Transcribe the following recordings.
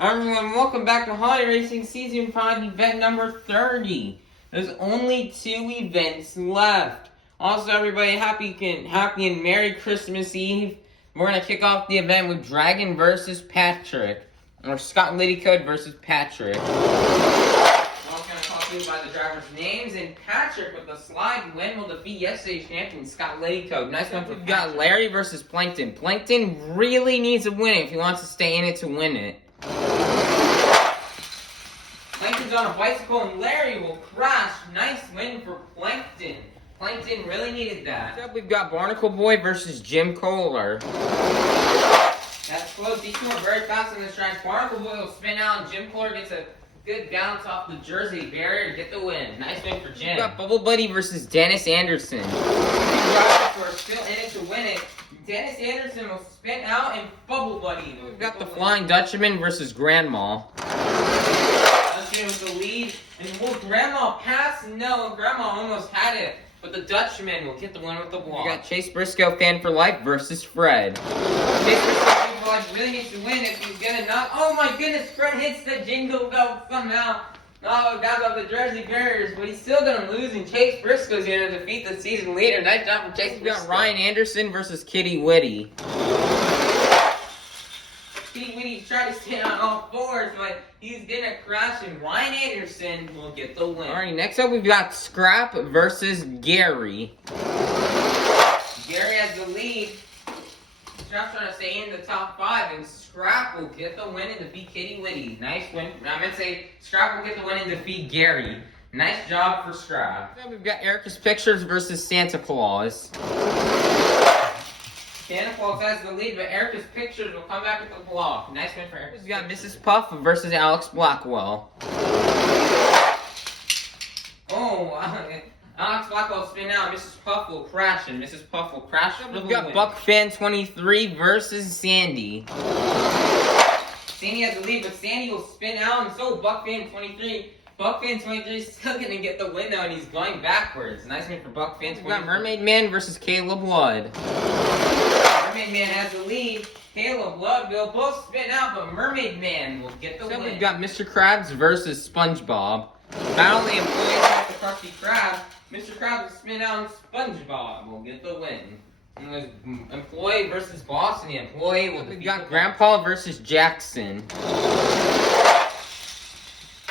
Everyone, welcome back to Holiday Racing Season 5 event number 30. There's only 2 events left. Also, everybody, happy and Merry Christmas Eve. We're going to kick off the event with Dragon versus Patrick. Or Scott Liddy Code versus Patrick. I'm also going to call you by the drivers' names. And Patrick, with the slide win, will defeat yesterday's champion, Scott Liddy Code. Nice one. We've got Larry versus Plankton. Plankton really needs to win it if he wants to stay in it to win it. Plankton's on a bicycle and Larry will crash. Nice win for Plankton. Plankton really needed that. Next up, we've got Barnacle Boy versus Jim Kohler. That's close. These two are very fast on this track. Barnacle Boy will spin out and Jim Kohler gets a good bounce off the Jersey barrier to get the win. Nice win for Jim. We've got Bubble Buddy versus Dennis Anderson. Two drivers who are still in it to win it. Dennis Anderson will spin out and Bubble Buddy. We've got the Flying Dutchman versus Grandma. Dutchman with the lead. And will Grandma pass? No, Grandma almost had it. But the Dutchman will get the win with the block. We got Chase Briscoe, Fan for Life versus Fred. Chase Briscoe, Fan for Life really needs to win if he's gonna not. Oh my goodness, Fred hits the jingle bell somehow. Oh, got off the Jersey barriers, but he's still gonna lose, and Chase Briscoe's gonna defeat the season leader. Nice job from Chase Briscoe. We got Ryan Anderson versus Kitty Whitty. Kitty Whitty tried to stand on all fours, but he's gonna crash, and Ryan Anderson will get the win. Alright, next up we've got Scrap versus Gary. Gary has the lead. Scrap's trying to stay in the top 5, and Scrap will get the win and defeat Kitty Whitty. Nice win. I meant to say Scrap will get the win and defeat Gary. Nice job for Scrap. Then we've got Erica's Pictures versus Santa Claus. Santa Claus has the lead, but Erica's Pictures will come back with the block. Nice win for Erica. We've got Mrs. Puff versus Alex Blackwell. Alex Blackwell will spin out. Mrs. Puff will crash, and Mrs. Puff will crash. We've got BuckFan23 versus Sandy. Sandy has the lead, but Sandy will spin out, and so BuckFan23. BuckFan23 is still going to get the win, though, and he's going backwards. Nice win for BuckFan23. We've got Mermaid Man versus Kayla Blood. Mermaid Man has the lead. Kayla Blood will both spin out, but Mermaid Man will get the win. We've got Mr. Krabs versus SpongeBob. Battle the employees with the Krusty Krab. Mr. Krabs will spin out, and SpongeBob will get the win. And the employee versus boss, and the employee will. We've got Grandpa versus Jackson.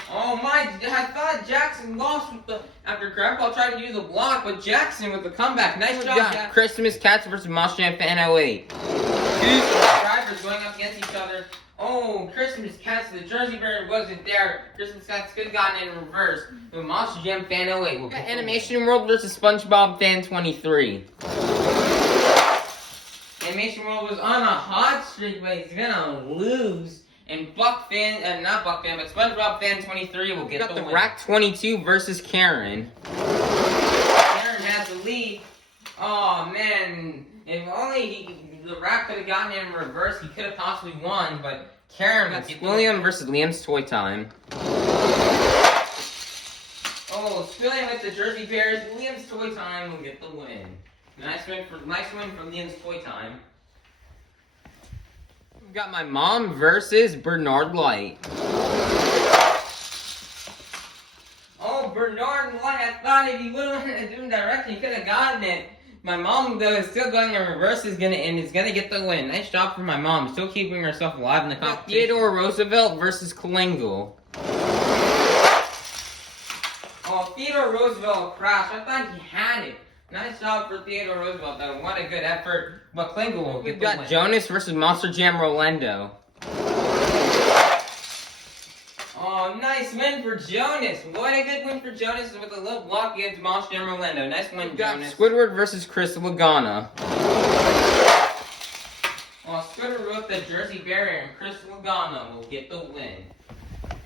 Oh my, I thought Jackson lost after Grandpa tried to do the block, but Jackson with the comeback. Nice job, Jackson. Christmas Cats versus Moss Jam Fan 08. Two drivers going up against each other. Oh, Christmas Cats, the Jersey barrier wasn't there. Christmas Cats could have gotten in reverse. But Moss Jam Fan 08 will get Animation World versus SpongeBob Fan 23. Animation World was on a hot streak, but he's gonna lose. And SpongeBob Fan 23 will get the win. Rack 22 versus Karen. Karen has the lead. Oh man, if only the Rack could have gotten in reverse, he could have possibly won. But Karen will get William versus Liam's Toy Time. Oh, William with the Jersey Bears. Liam's Toy Time will get the win. Nice win from Liam's Toy Time. We've got My Mom versus Bernard Light. Oh, Bernard Light, I thought if he would have went in a different direction, he could have gotten it. My Mom, though, is still going in reverse, is gonna get the win. Nice job for My Mom, still keeping herself alive in the competition. Theodore Roosevelt versus Kalingal. Oh, Theodore Roosevelt crashed. I thought he had it. Nice job for Theodore Roosevelt, though. What a good effort. But Klingle will get the win. We've got Jonas versus Monster Jam Rolando. Oh, nice win for Jonas. What a good win for Jonas with a little block against Monster Jam Rolando. Nice win, Jonas. Squidward versus Chris Lagana. Oh, Squidward with the Jersey barrier, and Chris Lagana will get the win.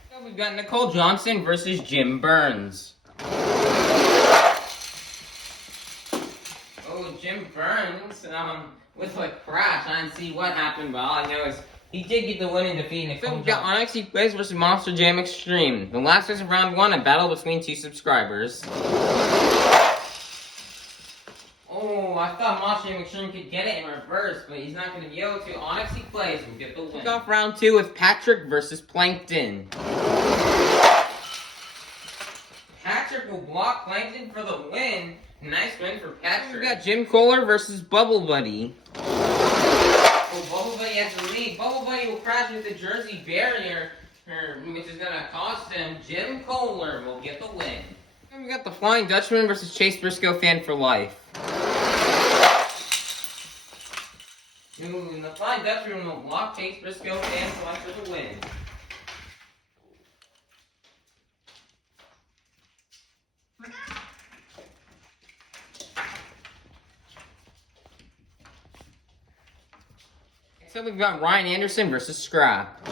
So we've got Nicole Johnson versus Jim Burns. Jim Burns with a crash. I didn't see what happened, but all I know is he did get the win in defeating Nicole Johnson. We've got Onyx Plays versus Monster Jam Extreme. The last is round 1, a battle between 2 subscribers. Oh, I thought Monster McSherm could get it in reverse, but he's not going to be able to. Onyx he plays will get the win. Kick off round 2 with Patrick versus Plankton. Patrick will block Plankton for the win. Nice win for Patrick. We got Jim Kohler versus Bubble Buddy. Oh, Bubble Buddy has the lead. Bubble Buddy will crash with the Jersey barrier, which is going to cost him. Jim Kohler will get the win. And we got the Flying Dutchman versus Chase Briscoe, fan for life. And the Flying Dutchman will block Chase Briscoe, fan for life for the win. So we've got Ryan Anderson versus Scrap.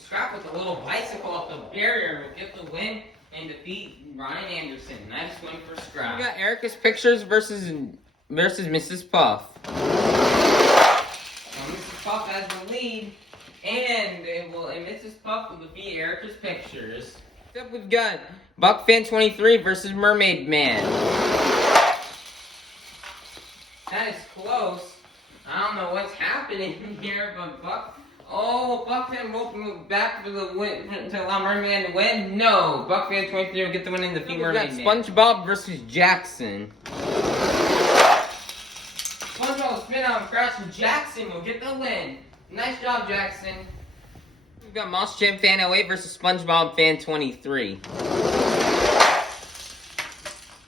Scrap with a little bicycle off the barrier will get the win and defeat Ryan Anderson. Nice win for Scrap. We got Erica's Pictures versus Mrs. Puff. Mrs. Puff has the lead, and Mrs. Puff will defeat Erica's Pictures. Next up, we've got BuckFan23 versus Mermaid Man. That is close. I don't know what's happening here, but BuckFan won't move back for the win to allow Mermaid Man to win. No, BuckFan23 will get the win in the defeat Mermaid Man. SpongeBob versus Jackson. SpongeBob will spin out and crash, and Jackson will get the win. Nice job, Jackson. We've got Moss Jam Fan 08 versus SpongeBob Fan 23.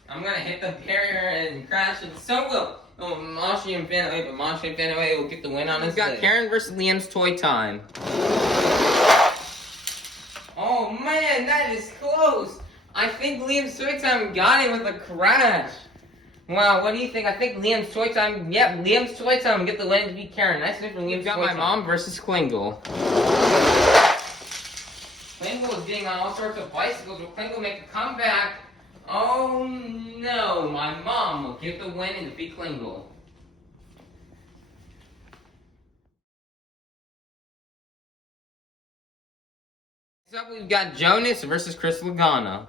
I'm gonna hit the barrier and crash, and so will Moss Jam Fan 08, but Moss Jam Fan 08 will get the win on his leg. We've got Karen versus Liam's Toy Time. Oh man, that is close. I think Liam's Toy Time got it with a crash. Wow, what do you think? I think Liam's Toy Time, yep, Liam's Toy Time will get the win to beat Karen. Nice win for Liam's Toy Time. We've got My Mom versus Klingle. Klingle is getting on all sorts of bicycles. Will Klingle make a comeback? Oh no, My Mom will get the win and defeat Klingle. Next up, we've got Jonas versus Chris Lagana.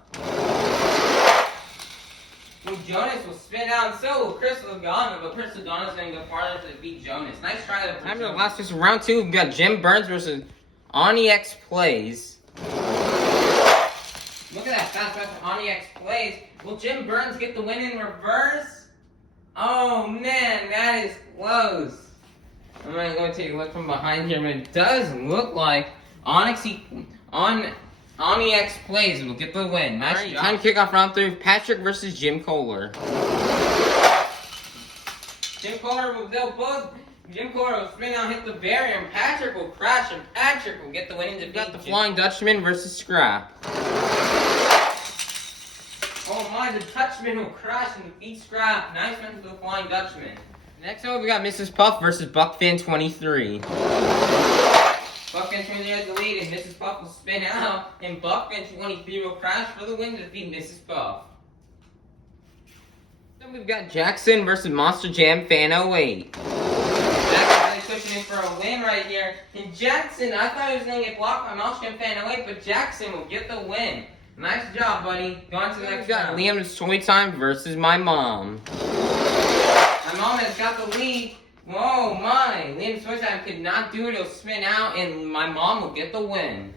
Well, Jonas will spin out, and so will Chris Lagana, but Chris Lagana's going to go farther to defeat Jonas. Nice try there. Time to the last piece of round 2. We've got Jim Burns versus Onyx Plays. Look at that fast pass from Onyx Plays. Will Jim Burns get the win in reverse? Oh man, that is close. I'm going to go take a look from behind here, but it does look like Onyx Plays will get the win. Nice job. Time to kick off round 3 with Patrick versus Jim Kohler. Jim Kohler will spin out, hit the barrier, and Patrick will crash, and Patrick will get the win and defeat. Got the Flying Dutchman versus Scrap. Oh my, the Dutchman will crash and defeat Scrap. Nice win for the Flying Dutchman. Next up, we got Mrs. Puff versus BuckFan23. BuckFan23 has the lead, and Mrs. Puff will spin out, and BuckFan23 will crash for the win to defeat Mrs. Puff. Then we've got Jackson versus Monster Jam Fan 08. Jackson really pushing in for a win right here. And Jackson, I thought he was going to get blocked by Monster Jam Fan 08, but Jackson will get the win. Nice job, buddy. Go on to the next round. Liam's Toy Time versus My Mom. My Mom has got the lead. Whoa, my. Liam's Toy Time could not do it. He'll spin out, and My Mom will get the win.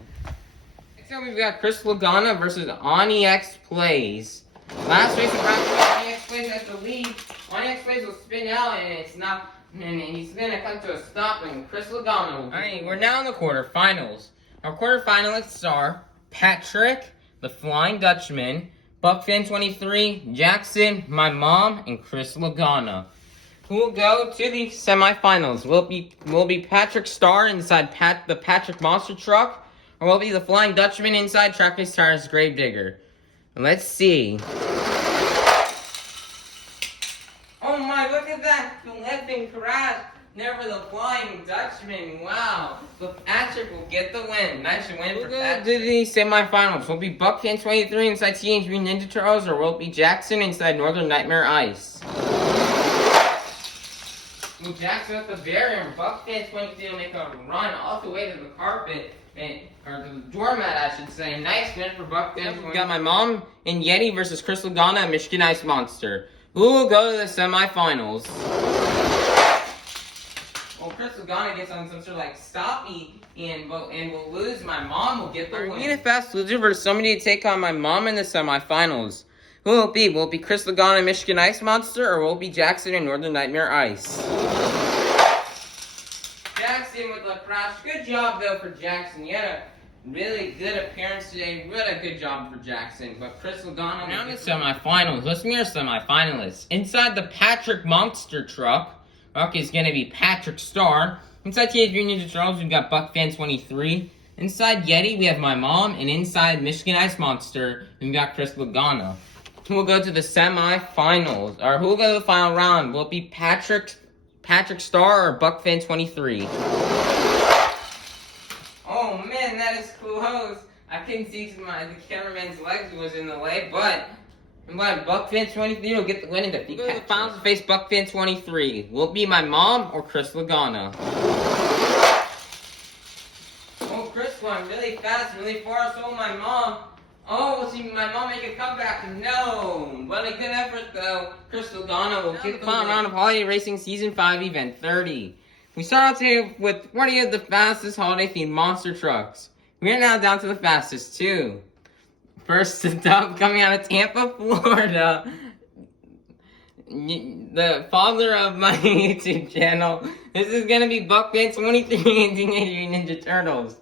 Next up, we've got Chris Lagana versus Onyx Plays. Last race of round 2, Onyx Plays has the lead. Onyx Plays will spin out, and it's not. And he's going to come to a stop, and Chris Lagana will. Alright, we're now in the quarterfinals. Our quarterfinalists are Patrick, the Flying Dutchman, BuckFan23, Jackson, My Mom, and Chris Lagana. Who will go to the semifinals? Will it be Patrick Starr inside the Patrick Monster Truck, or will it be the Flying Dutchman inside Track Race Tires Gravedigger? Let's see. Oh my, look at that! The left-hand crash. Never the Flying Dutchman. Wow. But Patrick will get the win. Nice win for Patrick. We'll go to the semifinals. Will it be BuckFan23 inside Teenage Mutant Ninja Turtles, or will it be Jackson inside Northern Nightmare Ice? Will Jackson with the barrier, and Buck Fan 23 will make a run all the way to the carpet, or the doormat, I should say. Nice win for Buck Fan 23. We got my mom and Yeti versus Chris Lagana and Michigan Ice Monster. Who will go to the semifinals? Well, Chris Lagana gets on some sort of like stop me and will lose. My mom will get the win. We need a fast loser versus somebody to take on my mom in the semifinals. Who will it be? Will it be Chris Lagana and Michigan Ice Monster, or will it be Jackson and Northern Nightmare Ice? Jackson with a crash. Good job though for Jackson. You had a really good appearance today. Really a good job for Jackson. But Chris Lagana now in the semifinals. Let's meet our semifinalists. Inside the Patrick Monster truck is going to be Patrick Star. Inside Teenage Mutant Ninja Turtles, we've got Buck Fan 23. Inside Yeti, we have my mom. And inside Michigan Ice Monster, we've got Chris Lagana. Who will go to the semifinals? Or who will go to the final round? Will it be Patrick Star or Buck Fan 23? Oh man, that is close. I couldn't see because the cameraman's legs was in the way, but Buck Fan 23 will get the win and defeat. We'll go to the finals to face Buck Fan 23. Will it be my mom or Chris Lagana? Oh, Chris won really fast, really far, so my mom. Oh, we'll see my mom make a comeback. No, but a good effort though. Chris Lagana will get the final round of Holiday Racing Season 5 Event 30. We start out today with 40 of the fastest holiday-themed monster trucks. We are now down to the fastest, too. First up, coming out of Tampa, Florida. The father of my YouTube channel. This is going to be Buck Fan 23 and Teenage Mutant Ninja Turtles.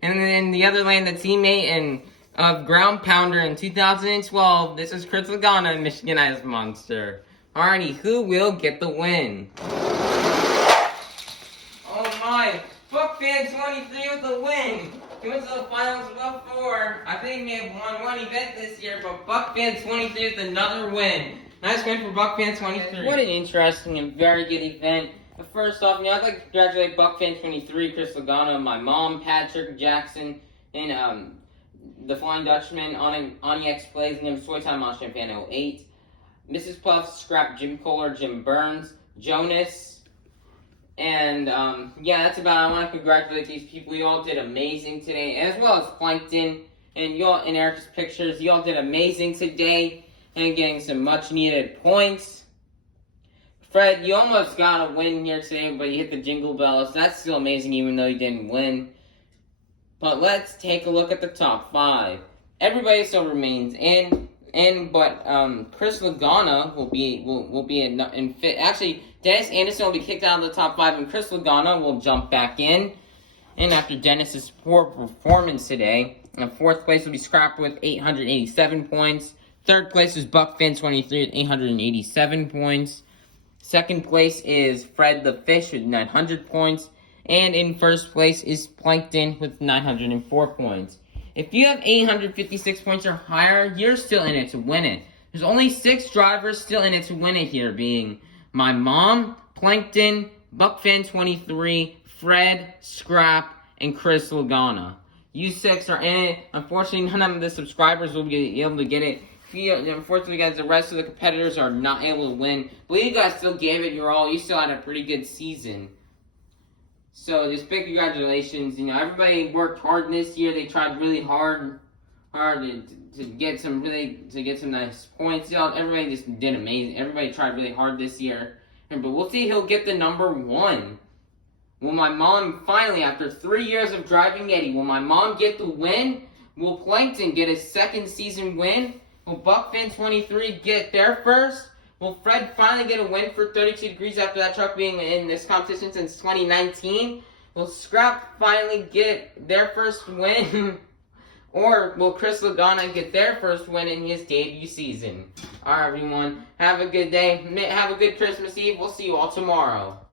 And then the other land, the teammate of Ground Pounder in 2012. This is Chris Lagana and Michigan Ice Monster. Alrighty, who will get the win? Oh my, Buck Fan 23 with the win. He went to the finals before. I think he may have won one event this year, but Buck Fan 23 with another win. Nice win for Buck Fan 23. What an interesting and very good event. But first off, I'd like to congratulate Buck Fan 23, Chris Lagana, my mom, Patrick Jackson, and the Flying Dutchman, Ani X Plays, and Soy Time Monster Fan 08. Mrs. Puff, Scrap, Jim Kohler, Jim Burns, Jonas. And, yeah, that's about it. I want to congratulate these people. You all did amazing today, as well as Plankton and y'all in Eric's pictures. You all did amazing today and getting some much-needed points. Fred, you almost got a win here today, but you hit the Jingle Bells. That's still amazing, even though you didn't win. But let's take a look at the top 5. Everybody still remains in, but Chris Lagana will be in fit. Actually, Dennis Anderson will be kicked out of the top 5, and Chris Lagana will jump back in. And after Dennis's poor performance today, 4th place will be Scrap with 887 points. 3rd place is Buck Fan 23 with 887 points. 2nd place is Fred the Fish with 900 points. And in 1st place is Plankton with 904 points. If you have 856 points or higher, you're still in it to win it. There's only 6 drivers still in it to win it here, being my mom, Plankton, Buck Fan 23, Fred, Scrap, and Chris Lagana. You 6 are in it. Unfortunately, none of the subscribers will be able to get it. Unfortunately, guys, the rest of the competitors are not able to win. But you guys still gave it your all. You still had a pretty good season. So just big congratulations. You know, everybody worked hard this year. They tried really hard to get some nice points. You know, everybody just did amazing. Everybody tried really hard this year. But we'll see he'll get the number 1. Will my mom finally, after 3 years of driving Yeti, will my mom get the win? Will Plankton get his 2nd season win? Will Buck Fan 23 get their first? Will Fred finally get a win for 32 Degrees after that truck being in this competition since 2019? Will Scrap finally get their first win? Or will Chris Lagana get their first win in his debut season? Alright, everyone. Have a good day. Have a good Christmas Eve. We'll see you all tomorrow.